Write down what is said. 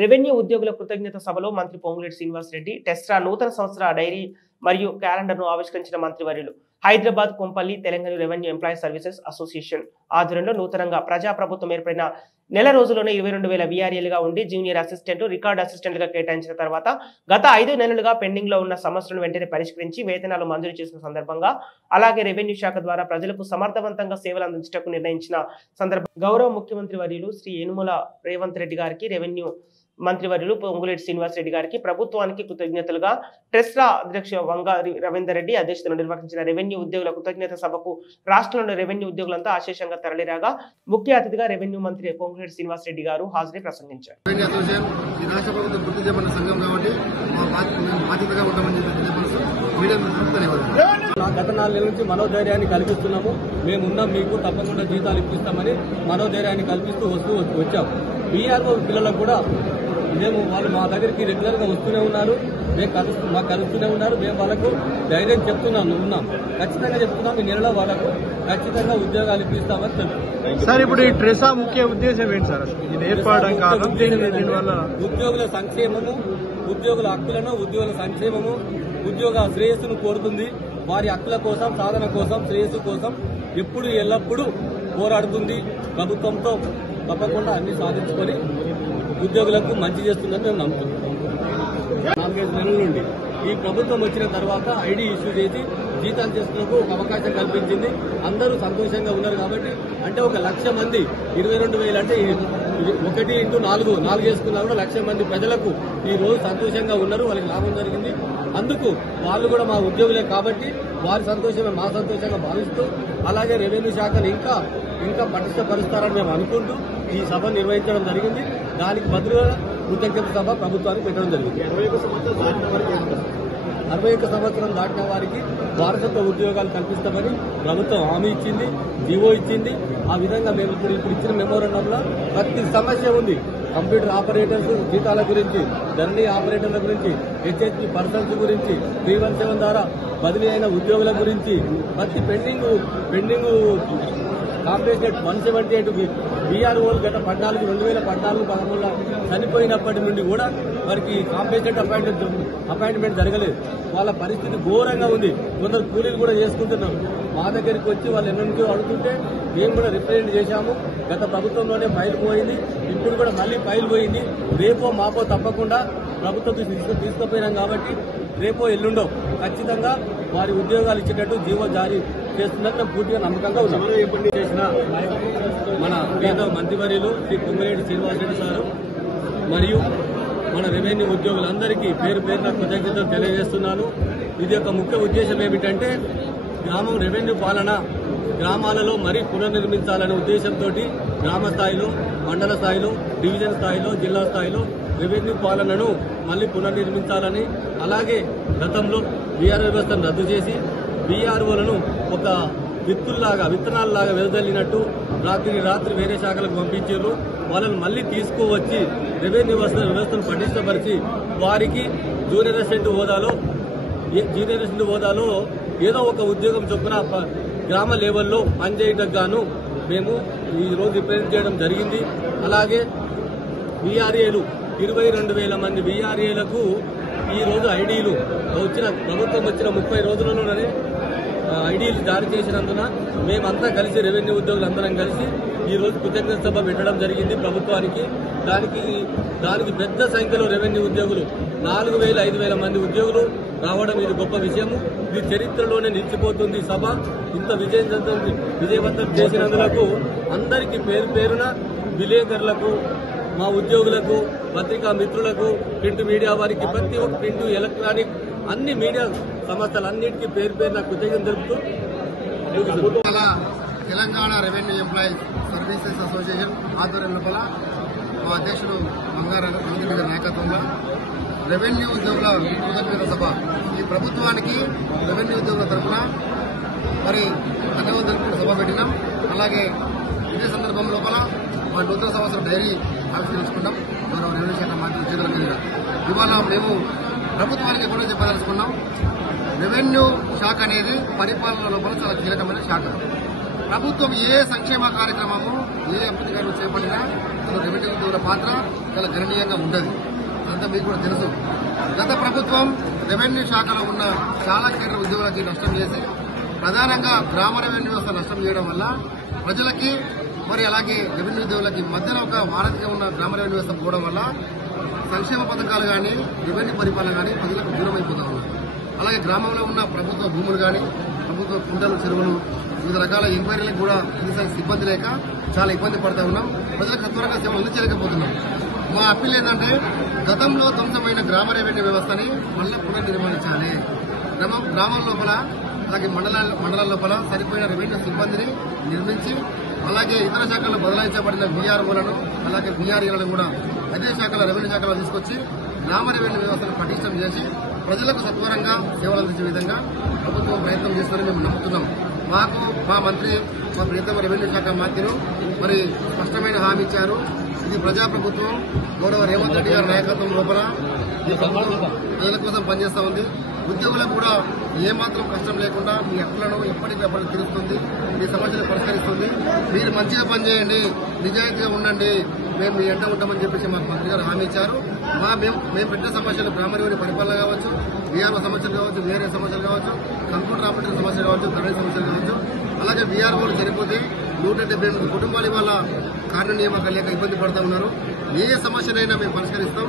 Revenue ఉద్యోగుల కృతజ్ఞత సభలో మంత్రి పొంగులేటి శ్రీనివాస్ రెడ్డి టెస్ట్రా నూతన సంవత్సర డైరీ మరియు క్యాలెండర్ను ఆవిష్కరించిన మంత్రివర్యులు Hyderabad Kompally Telangana revenue employees services association ఆధ్వర్యంలో నూతనంగా ప్రజాప్రభుత్వం ఏర్పడిన నెల రోజుల్లోనే 22,000 వీఆర్ఏలుగా ఉండి జూనియర్ అసిస్టెంట్లు రికార్డ్ అసిస్టెంట్లుగా కేటాయించిన తర్వాత గత 5 నెలలుగా పెండింగ్ లో ఉన్న సమస్యలను వెంటనే పరిష్కరించి వేతనాలు మంజూరు చేసిన సందర్భంగా అలాగే రెవెన్యూ శాఖ ద్వారా ప్రజలకు సమర్థవంతంగా సేవలు అందించటకు నిర్ణయించిన సందర్భంగా గౌరవ ముఖ్యమంత్రి వర్యులు శ్రీ యనుమల రేవంత్ రెడ్డి గారికి రెవెన్యూ మంత్రివర్యులు పొంగులేటి శ్రీనివాస్ రెడ్డి గారికి ప్రభుత్వానికి కృతజ్ఞతలుగా ట్రెస్ట్రా అధ్యక్ష వంగారి రవీందర్ రెడ్డి అధ్యక్షతను నిర్వహించిన రెవెన్యూ ఉద్యోగుల కృతజ్ఞత సభకు రాష్ట్రంలోని రెవెన్యూ ఉద్యోగులంతా ఆశేషంగా తరలిరాగా ముఖ్య అతిథిగా రెవెన్యూ మంత్రి పొంగులేటి శ్రీనివాస్ రెడ్డి గారు హాజరై ప్రసంగించారు. గత 4 నెలల నుంచి మనోధైర్యాన్ని కల్పిస్తున్నాము. మేమున్నాం, మీకు తప్పకుండా జీతాలు ఇప్పిస్తామని మనోధైర్యాన్ని కల్పిస్తూ వచ్చాం. బీఆర్ఓ పిల్లలకు కూడా మేము వాళ్ళు మా దగ్గరికి రెగ్యులర్ గా వస్తూనే ఉన్నారు, మాకు కలుస్తూనే ఉన్నారు. మేము వాళ్ళకు ధైర్యం ఉన్నాం, ఖచ్చితంగా చెప్తున్నాం. ఈ నెలలో వాళ్ళకు ఖచ్చితంగా ఉద్యోగాలు ఇప్పిస్తామని తెలుసు. సార్, ఇప్పుడు ఈ ట్రెసా ముఖ్య ఉద్దేశం ఏంటి సార్? ఇది ఏర్పడడం కారణం దీనివల్ల ఉద్యోగుల సంక్షేమము, ఉద్యోగుల హక్కులను, ఉద్యోగుల సంక్షేమము, ఉద్యోగ శ్రేయస్సును కోరుతుంది. వారి హక్కుల కోసం, సాధన కోసం, శ్రేయస్సు కోసం ఎప్పుడు ఎల్లప్పుడూ పోరాడుతుంది. ప్రభుత్వంతో తప్పకుండా అన్ని సాధించుకొని ఉద్యోగులకు మంచి చేస్తుందని మేము నమ్ముతున్నాం. 4-5 నెలల నుండి ఈ ప్రభుత్వం వచ్చిన తర్వాత ఐడి ఇష్యూ చేసి జీతాలు చేస్తున్నప్పుడు ఒక అవకాశం కల్పించింది. అందరూ సంతోషంగా ఉన్నారు. కాబట్టి అంటే 1,00,000 మంది 22,000 అంటే 1x4 చేసుకున్నా కూడా 1,00,000 మంది ప్రజలకు ఈ రోజు సంతోషంగా ఉన్నారు. వాళ్ళకి లాభం జరిగింది. అందుకు వాళ్ళు కూడా మా ఉద్యోగులే కాబట్టి వారి సంతోషమే మా సంతోషంగా భావిస్తూ అలాగే రెవెన్యూ శాఖను ఇంకా పటిష్టపరుస్తారని మేము అనుకుంటూ ఈ సభ నిర్వహించడం జరిగింది. దానికి బదులుగా కృతజ్ఞత సభ ప్రభుత్వానికి పెట్టడం జరిగింది. 61 సంవత్సరం దాటిన వారికి వారసత్వ ఉద్యోగాలు కల్పిస్తామని ప్రభుత్వం హామీ ఇచ్చింది, జీవో ఇచ్చింది. ఆ విధంగా మేము ఇప్పుడు ఇచ్చిన మెమోరాండంలో ప్రతి సమస్య ఉంది. కంప్యూటర్ ఆపరేటర్స్ జీతాల గురించి, ధరణి ఆపరేటర్ల గురించి, హెచ్హెచ్పి పర్సన్స్ గురించి, 317 ద్వారా బదిలీ అయిన ఉద్యోగుల గురించి ప్రతి పెండింగ్ కాంపెన్సేట్ 178 బీఆర్ఓలు గత 2014-13 చనిపోయినప్పటి నుండి కూడా వారికి కాంపెన్సేట్ అపాయింట్మెంట్ జరగలేదు. వాళ్ళ పరిస్థితి ఘోరంగా ఉంది. కొందరు కూలీలు కూడా చేసుకుంటున్నారు. మా దగ్గరికి వచ్చి వాళ్ళు ఎన్నో అడుగుతుంటే మేము కూడా రిప్రజెంట్ చేశాము. గత ప్రభుత్వంలోనే ఫైల్ పోయింది, ఇప్పుడు కూడా మళ్లీ ఫైల్ పోయింది. రేపో మాపో తప్పకుండా ప్రభుత్వం తీసుకుపోయినాం కాబట్టి రేపో ఎల్లుండో ఖచ్చితంగా వారి ఉద్యోగాలు ఇచ్చేటట్టు జీవో జారీ చేస్తుందని మేము పూర్తిగా నమ్మకంగా ఉన్నాం. చేసిన మన పేద మంత్రివర్యులు శ్రీ పొంగులేటి శ్రీనివాస్ రెడ్డి సారు మరియు మన రెవెన్యూ ఉద్యోగులందరికీ పేరు పేరున కృతజ్ఞతలు తెలియజేస్తున్నాను. ఇది యొక్క ముఖ్య ఉద్దేశం ఏమిటంటే గ్రామం రెవెన్యూ పాలన గ్రామాలలో మరీ పునర్నిర్మించాలనే ఉద్దేశంతో గ్రామ స్థాయిలో, మండల స్థాయిలో, డివిజన్ స్థాయిలో, జిల్లా స్థాయిలో రెవెన్యూ పాలనను మళ్లీ పునర్నిర్మించాలని, అలాగే గతంలో బీఆర్ఓ వ్యవస్థను రద్దు చేసి బీఆర్ఓలను ఒక విత్తనాలలాగా వెదజల్లినట్టు రాత్రి వేరే శాఖలకు పంపించారు. వాళ్ళను మళ్లీ తీసుకువచ్చి రెవెన్యూ వ్యవస్థను పటిష్టపరిచి వారికి జూనియర్ అసిస్టెంట్ హోదాలో ఏదో ఒక ఉద్యోగం చొప్పున గ్రామ లెవెల్లో పనిచేయటకు గాను మేము ఈ రోజు రిప్రజెంట్ చేయడం జరిగింది. అలాగే వీఆర్ఏలు 22,000 మంది వీఆర్ఏలకు ఈ రోజు ఐడీలు ప్రభుత్వం వచ్చిన 30 రోజులలోనే ఐడీలు జారీ చేసినందున మేమంతా కలిసి రెవెన్యూ ఉద్యోగులందరం కలిసి ఈ రోజు కృతజ్ఞత సభ పెట్టడం జరిగింది ప్రభుత్వానికి. దానికి పెద్ద సంఖ్యలో రెవెన్యూ ఉద్యోగులు 4,000-5,000 మంది ఉద్యోగులు రావడం ఇది గొప్ప విషయము. ఇది చరిత్రలోనే నిలిచిపోతుంది. సభ ఇంత విజయవంతం చేసినందులకు అందరికీ పేరు పేరున విలేకరులకు, మా ఉద్యోగులకు, పత్రికా మిత్రులకు, ప్రింట్ మీడియా వారికి, ప్రతి ఒక్క ప్రింట్, ఎలక్ట్రానిక్ అన్ని మీడియా సంస్థలన్నింటికీ పేరు పేరున కృతజ్ఞతలు తెలుపుతూ Telangana revenue employees services association ఆధ్వర్యం లోపల మా అధ్యక్షుడు మంగారు గారి నాయకత్వంలో రెవెన్యూ ఉద్యోగుల కృతజ్ఞత సభ ఈ ప్రభుత్వానికి రెవెన్యూ ఉద్యోగుల తరఫున మరి ధన్యవాదాలు తెలుపుకుని సభ పెట్టినాం. అలాగే ఇదే సందర్భం లోపల మా నూతన సంవత్సరం డైరీ ఆవిష్కరించుకున్నాం. గౌరవ రెవెన్యూ శాఖ మంత్రి చేతుల మీదుగా ఇవాళ మేము ప్రభుత్వానికి కూడా చెప్పదలుచుకున్నాం. రెవెన్యూ శాఖ అనేది పరిపాలన లోపల చాలా కీలకమైన శాఖ. ప్రభుత్వం ఏ సంక్షేమ కార్యక్రమము ఏ అభివృద్ధి చేపట్టినా అందులో రెవెన్యూ ఉద్యోగుల పాత్ర చాలా గణనీయంగా ఉంటుంది. అంతా మీకు కూడా తెలుసు. గత ప్రభుత్వం రెవెన్యూ శాఖలో ఉన్న చాలా కేంద్ర ఉద్యోగులకి నష్టం చేసి ప్రధానంగా గ్రామ రెవెన్యూ వ్యవస్థ నష్టం చేయడం వల్ల ప్రజలకి మరి అలాగే రెవెన్యూ ఉద్యోగులకి మధ్యన ఒక వారధిగా ఉన్న గ్రామ రెవెన్యూ వ్యవస్థ పోవడం వల్ల సంక్షేమ పథకాలు కానీ రెవెన్యూ పరిపాలన కానీ ప్రజలకు దూరం అయిపోతా ఉన్నారు. అలాగే గ్రామంలో ఉన్న ప్రభుత్వ భూములు కానీ ప్రభుత్వ కుంటలు చెరువులు వివిధ రకాల ఎంక్వైరీలకు కూడా సిబ్బంది లేక చాలా ఇబ్బంది పడుతూ ఉన్నాం. ప్రజలకు త్వరగా సేవలు అందించలేకపోతున్నాం. మా అప్పీల్ ఏంటంటే గతంలో ధ్వంసమైన గ్రామ రెవెన్యూ వ్యవస్థని మళ్ళీ పునర్నిర్మాణించాలి. గ్రామాల లోపల అలాగే మండలాల లోపల సరిపోయిన రెవెన్యూ సిబ్బందిని నిర్మించి అలాగే ఇతర శాఖల్లో బదలాయించబడిన వీఆర్ఓలను అలాగే వీఆర్ఏలను కూడా అదే శాఖల రెవెన్యూ శాఖలో తీసుకొచ్చి గ్రామ రెవెన్యూ వ్యవస్థను పటిష్టం చేసి ప్రజలకు సత్వరంగా సేవలు అందించే విధంగా ప్రభుత్వం ప్రయత్నం చేస్తుందని మేము నమ్ముతున్నాం. మాకు మా మంత్రి మా ప్రియతమ రెవెన్యూ శాఖ మంత్రులు మరి స్పష్టమైన హామీ ఇచ్చారు. ఇది ప్రజాప్రభుత్వం గౌరవ రేవంత్ రెడ్డి గారి నాయకత్వం లోపల ఈ ప్రభుత్వం ప్రజల కోసం పనిచేస్తా ఉంది. ఉద్యోగులకు కూడా ఏమాత్రం కష్టం లేకుండా మీ హక్కులను ఎప్పటికప్పుడు తీరుస్తుంది, మీ సమస్యలు పరిష్కరిస్తుంది. మీరు మంచిగా పనిచేయండి, నిజాయితీగా ఉండండి, మేము మీ ఎంట ఉంటామని చెప్పేసి మాకు మంత్రి గారు హామీ ఇచ్చారు. మేము పెట్టిన సమస్యలు గ్రామ రెవెన్యూ పరిపాలన కావచ్చు, వీఆర్ఓ సమస్యలు కావచ్చు, వేరే సమస్యలు కావచ్చు, కంప్యూటర్ ఆపరేటర్ సమస్యలు కావచ్చు, కరెంట్ సమస్యలు కావచ్చు, అలాగే వీఆర్ఓలు చనిపోతే 178 కుటుంబాలు ఇవాళ కార్య నియామకాలు లేక ఇబ్బంది పడుతూ ఉన్నారు. ఏ సమస్యనైనా మేము పరిష్కరిస్తాం.